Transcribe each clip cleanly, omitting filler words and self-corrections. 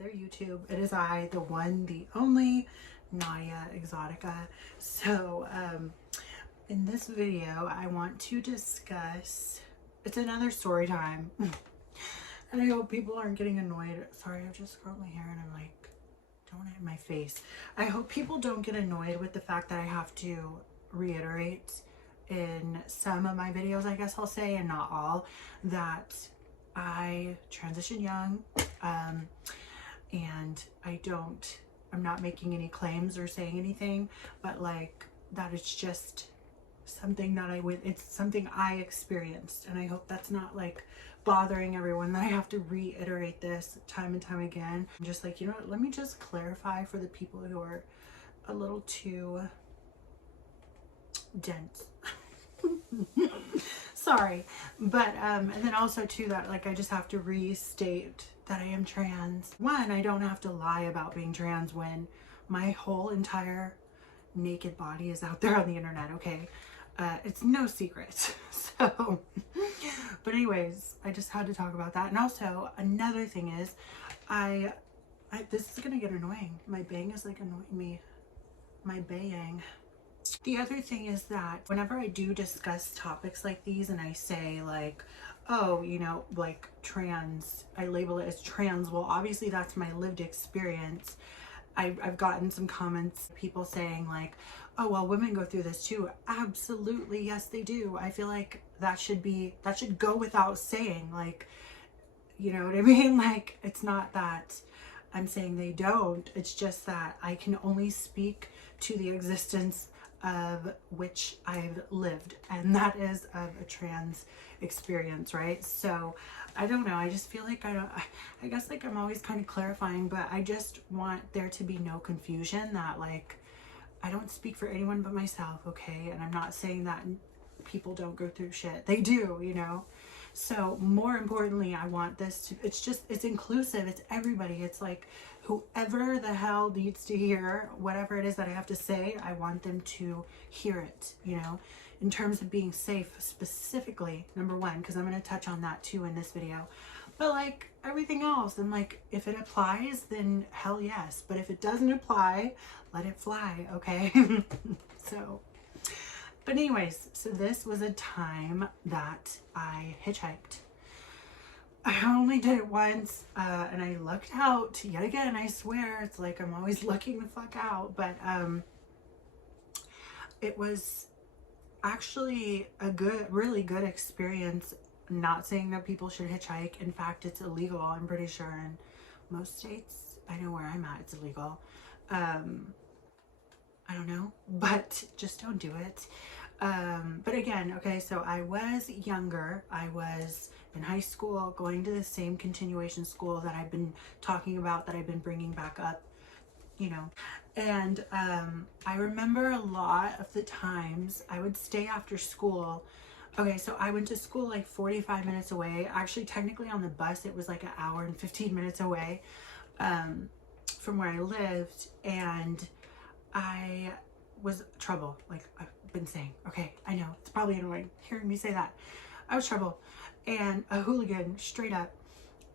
there YouTube. It is I, the one, the only, Naudia Exotica. So, in this video, I want to discuss, it's another story time. And I hope people aren't getting annoyed. Sorry, I've just curled my hair and I'm like, don't hit my face. I hope people don't get annoyed with the fact that I have to reiterate in some of my videos, I guess I'll say, and not all, that I transitioned young, and I'm not making any claims or saying anything, but like that it's just something that it's something I experienced, and I hope that's not like bothering everyone that I have to reiterate this time and time again. I'm just like, you know what, let me just clarify for the people who are a little too dense. Sorry, but and then also too that like I just have to restate that I am trans. One, I don't have to lie about being trans when my whole entire naked body is out there on the internet, okay? It's no secret. So, but anyways, I just had to talk about that. And also another thing is, this is gonna get annoying. My bang is like annoying me. My bayang. The other thing is that whenever I do discuss topics like these and I say like, oh, you know, like trans, I label it as trans. Well, obviously that's my lived experience. I've gotten some comments, people saying like, oh, well, women go through this too. Absolutely. Yes, they do. I feel like that should go without saying, like, you know what I mean? Like, it's not that I'm saying they don't. It's just that I can only speak to the existence of which I've lived, and that is of a trans experience, right? So I don't know, I just feel like I guess like I'm always kind of clarifying, but I just want there to be no confusion that like I don't speak for anyone but myself, okay? And I'm not saying that people don't go through shit. They do, you know? So more importantly, I want this to, it's inclusive, it's everybody. It's like whoever the hell needs to hear whatever it is that I have to say, I want them to hear it, you know, in terms of being safe specifically, number one, because I'm going to touch on that too in this video. But like everything else, I'm like, if it applies, then hell yes. But if it doesn't apply, let it fly, okay? So, but anyways, so this was a time that I hitchhiked. I only did it once, and I lucked out yet again. I swear, it's like I'm always lucking the fuck out. But it was actually a really good experience. Not saying that people should hitchhike. In fact, it's illegal, I'm pretty sure, in most states. I know where I'm at, it's illegal. I don't know, but just don't do it. But again, okay, so I was younger. I was in high school, going to the same continuation school that I've been talking about, that I've been bringing back up, you know. And I remember a lot of the times I would stay after school. Okay, so I went to school like 45 minutes away. Actually, technically on the bus, it was like an hour and 15 minutes away from where I lived. And I was trouble, like I've been saying. Okay, I know, it's probably annoying hearing me say that. I was trouble and a hooligan, straight up.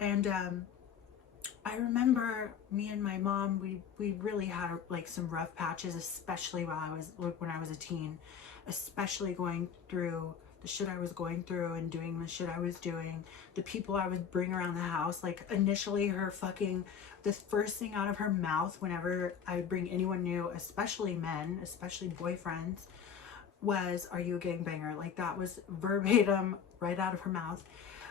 And I remember me and my mom, we really had like some rough patches, especially when I was a teen, especially going through the shit I was going through and doing the shit I was doing, the people I would bring around the house. Like initially the first thing out of her mouth whenever I would bring anyone new, especially men, especially boyfriends, was, "Are you a gangbanger?" Like that was verbatim right out of her mouth.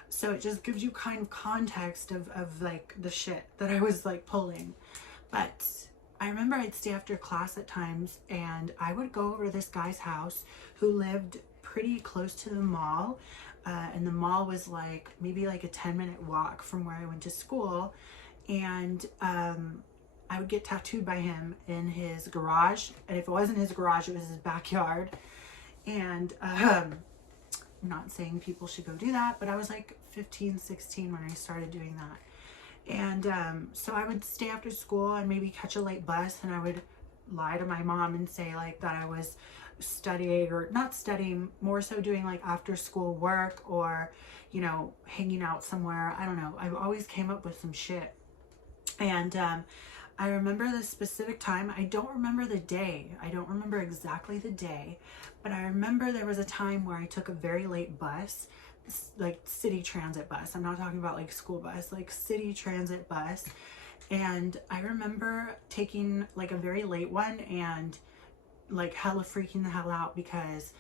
So it just gives you kind of context of like the shit that I was like pulling. But I remember I'd stay after class at times and I would go over to this guy's house who lived pretty close to the mall. And the mall was like maybe like a 10-minute walk from where I went to school. And I would get tattooed by him in his garage. And if it wasn't his garage, it was his backyard. And I'm not saying people should go do that, but I was like 15, 16 when I started doing that. And so I would stay after school and maybe catch a late bus, and I would lie to my mom and say like that I was studying, or not studying, more so doing like after school work, or, you know, hanging out somewhere. I don't know. I always came up with some shit. And I remember this specific time. I don't remember the day. I don't remember exactly the day, but I remember there was a time where I took a very late bus, like city transit bus. I'm not talking about like school bus, like city transit bus. And I remember taking like a very late one and like hella freaking the hell out because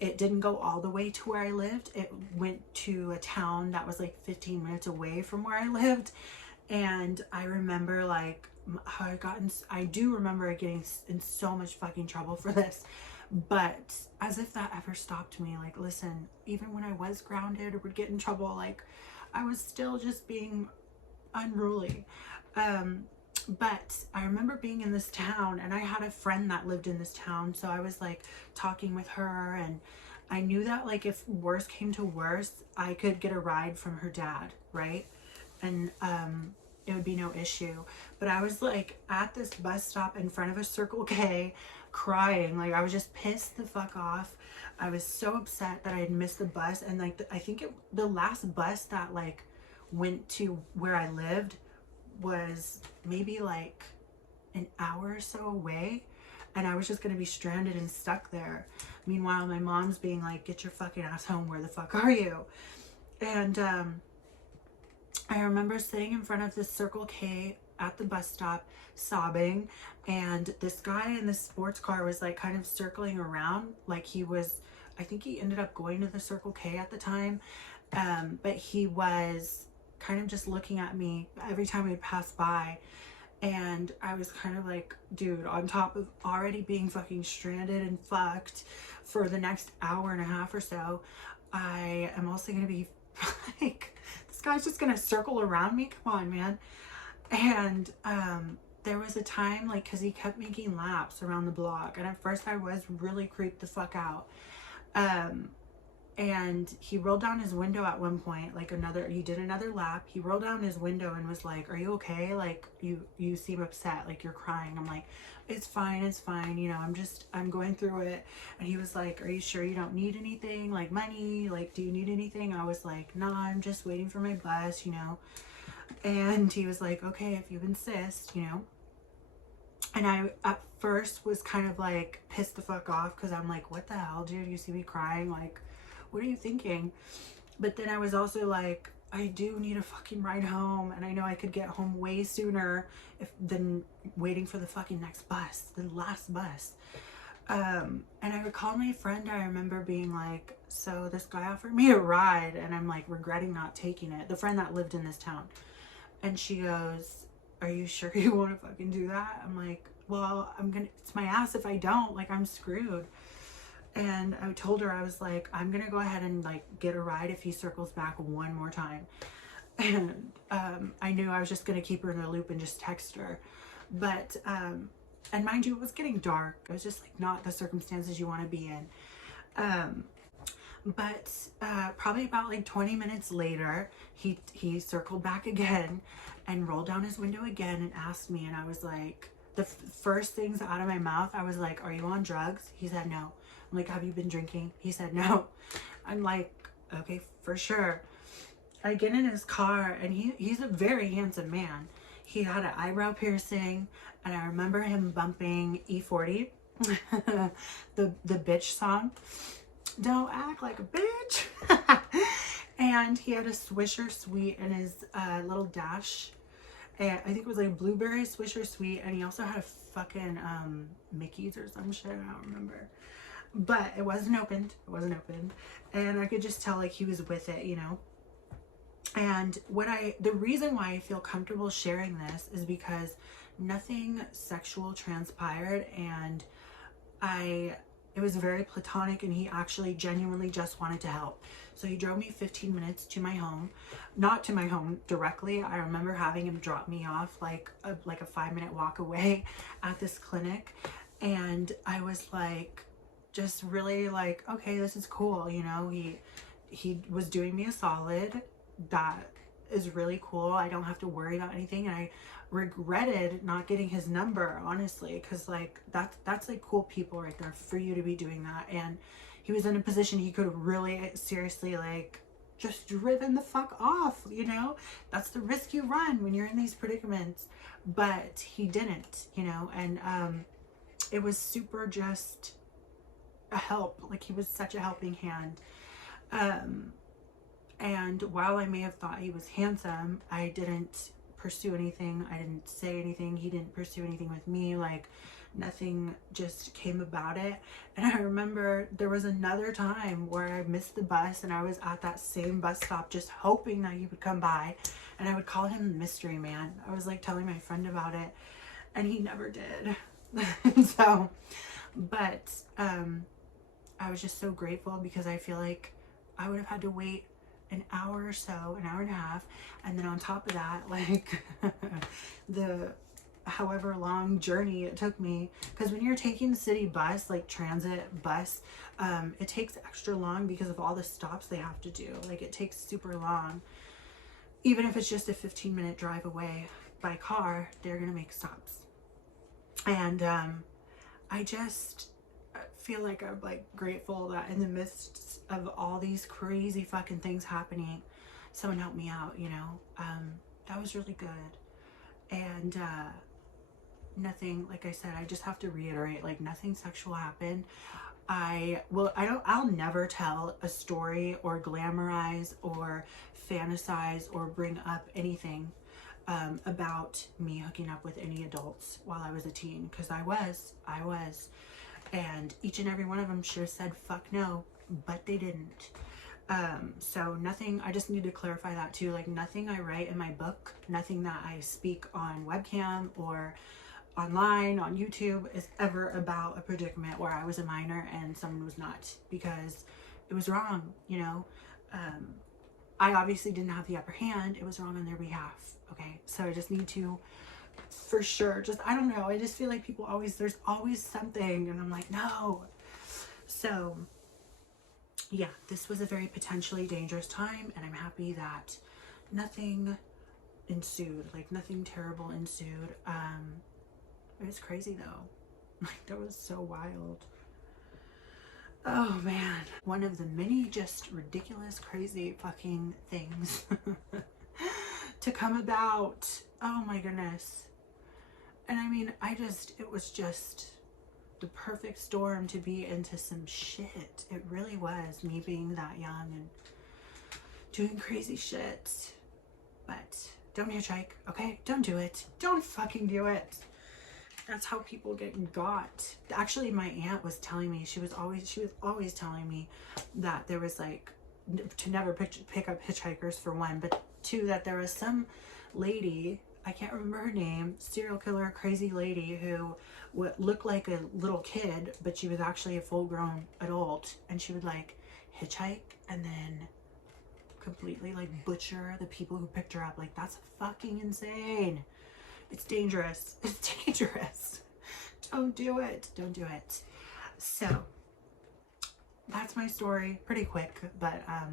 it didn't go all the way to where I lived. It went to a town that was like 15 minutes away from where I lived. And I remember like how I do remember getting in so much fucking trouble for this. But as if that ever stopped me, like, listen, even when I was grounded or would get in trouble, like, I was still just being unruly. But I remember being in this town and I had a friend that lived in this town. So I was like talking with her, and I knew that like if worse came to worse, I could get a ride from her dad, right? And it would be no issue. But I was like at this bus stop in front of a Circle K crying. Like, I was just pissed the fuck off. I was so upset that I had missed the bus. And like I think the last bus that like went to where I lived was maybe like an hour or so away, and I was just gonna be stranded and stuck there. Meanwhile, my mom's being like, get your fucking ass home, where the fuck are you? And I remember sitting in front of this Circle K at the bus stop sobbing, and this guy in this sports car was like kind of circling around, like he was, I think he ended up going to the Circle K at the time, but he was kind of just looking at me every time we'd pass by. And I was kind of like, dude, on top of already being fucking stranded and fucked for the next hour and a half or so, I am also gonna be like, this guy's just gonna circle around me? Come on, man. And there was a time, like, because he kept making laps around the block, and at first I was really creeped the fuck out. And he rolled down his window at one point, like he did another lap. He rolled down his window and was like, are you okay? Like, you seem upset, like you're crying. I'm like, it's fine, you know, I'm going through it. And he was like, are you sure you don't need anything, like money? Like, do you need anything? I was like, nah, I'm just waiting for my bus, you know. And he was like, okay, if you insist, you know. And I at first was kind of like pissed the fuck off, because I'm like, what the hell, dude? You see me crying? Like, what are you thinking? But then I was also like, I do need a fucking ride home, and I know I could get home way sooner than waiting for the fucking next bus, the last bus. And I recall my friend, I remember being like, so this guy offered me a ride, and I'm like regretting not taking it. The friend that lived in this town. And she goes, are you sure you want to fucking do that? I'm like, well, it's my ass if I don't, like, I'm screwed. And I told her, I was like, I'm gonna go ahead and like get a ride if he circles back one more time. And I knew I was just gonna keep her in the loop and just text her. But and mind you, it was getting dark. It was just like not the circumstances you want to be in. But probably about like 20 minutes later, he circled back again and rolled down his window again and asked me. And I was like, the first things out of my mouth, I was like, are you on drugs? He said no. I'm like, have you been drinking? He said no. I'm like, okay, for sure. I get in his car, and he's a very handsome man. He had an eyebrow piercing, and I remember him bumping E40, the bitch song. Don't act like a bitch. And he had a Swisher Sweet in his little dash. And I think it was like a blueberry Swisher Sweet, and he also had a fucking Mickey's or some shit. I don't remember. But it wasn't opened. And I could just tell like he was with it, you know. And the reason why I feel comfortable sharing this is because nothing sexual transpired, and it was very platonic, and he actually genuinely just wanted to help. So he drove me 15 minutes to my home, not to my home directly. I remember having him drop me off like a 5-minute walk away at this clinic. And I was like, just really like, okay, this is cool. You know, he was doing me a solid. That is really cool. I don't have to worry about anything. And I regretted not getting his number, honestly, because like that's like cool people right there for you to be doing that. And he was in a position he could really seriously like just driven the fuck off, you know? That's the risk you run when you're in these predicaments. But he didn't, you know, and it was super just a help. Like, he was such a helping hand. And while I may have thought he was handsome, I didn't pursue anything. I didn't say anything. He didn't pursue anything with me. Like, nothing just came about it. And I remember there was another time where I missed the bus and I was at that same bus stop just hoping that he would come by, and I would call him Mystery Man. I was like telling my friend about it, and he never did. So, but I was just so grateful, because I feel like I would have had to wait an hour or so, an hour and a half, and then on top of that, like the however long journey it took me, because when you're taking the city bus, like transit bus, it takes extra long because of all the stops they have to do. Like, it takes super long. Even if it's just a 15-minute drive away by car, they're gonna make stops. And I just feel like I'm like grateful that in the midst of all these crazy fucking things happening, someone helped me out, you know. That was really good. And nothing, like I said, I just have to reiterate, like, nothing sexual happened. I'll never tell a story or glamorize or fantasize or bring up anything about me hooking up with any adults while I was a teen, because I was, and each and every one of them should have said fuck no, but they didn't. So nothing, I just need to clarify that too, like, nothing I write in my book, nothing that I speak on webcam or online on YouTube is ever about a predicament where I was a minor and someone was not, because it was wrong, you know. I obviously didn't have the upper hand. It was wrong on their behalf. Okay, so I just need to, for sure, just, I don't know, I just feel like people always, there's always something, and I'm like, no. So yeah, this was a very potentially dangerous time, and I'm happy that nothing ensued, like nothing terrible ensued. It was crazy though. Like, that was so wild. Oh man, one of the many just ridiculous, crazy fucking things to come about. Oh my goodness. And I mean, it was just the perfect storm to be into some shit. It really was, me being that young and doing crazy shit. But don't hitchhike, okay? Don't do it. Don't fucking do it. That's how people get got. Actually, my aunt was telling me, she was always telling me that there was, like, to never pick up hitchhikers, for one, but two, that there was some lady, I can't remember her name, serial killer, crazy lady, who would look like a little kid, but she was actually a full-grown adult, and she would, like, hitchhike and then completely, like, butcher the people who picked her up. Like, that's fucking insane. It's dangerous. It's dangerous. Don't do it. Don't do it. So that's my story. Pretty quick, but I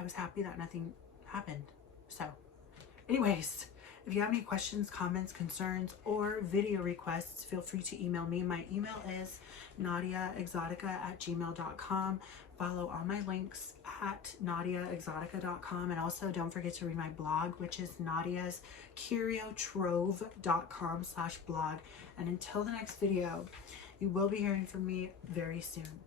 was happy that nothing happened. So anyways, if you have any questions, comments, concerns, or video requests, feel free to email me. My email is naudiaexotica@gmail.com. Follow all my links at naudiaexotica.com, and also don't forget to read my blog, which is naudiascuriotrove.com/blog. And until the next video, you will be hearing from me very soon.